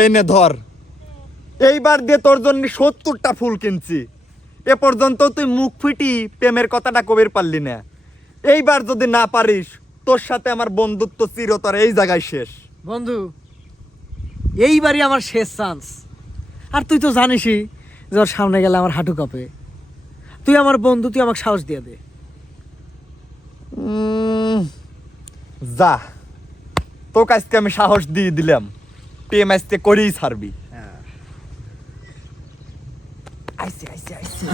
এই নে ধর। এইবার দিয়ে তোর জন্য সত্তরটা ফুল কিনছি। এ পর্যন্ত তুই মুখ ফুটি প্রেমের কথাটা কবির পারলি না। এইবার যদি না পারিস তোর সাথে আমার বন্ধুত্ব চিরতর এই জায়গায় শেষ। বন্ধু এইবারই আমার শেষ চান্স আর তুই তো জানিসই যে ওর সামনে গেলে আমার হাঁটু কাঁপে। তুই আমার বন্ধু তুই আমাকে সাহস দিয়ে দে। উম, যা। তোকে আজকে আমি সাহস দিয়ে দিলাম। প্রেম আজকে করেই ছাড়বি। আইসি আইসি আইসি।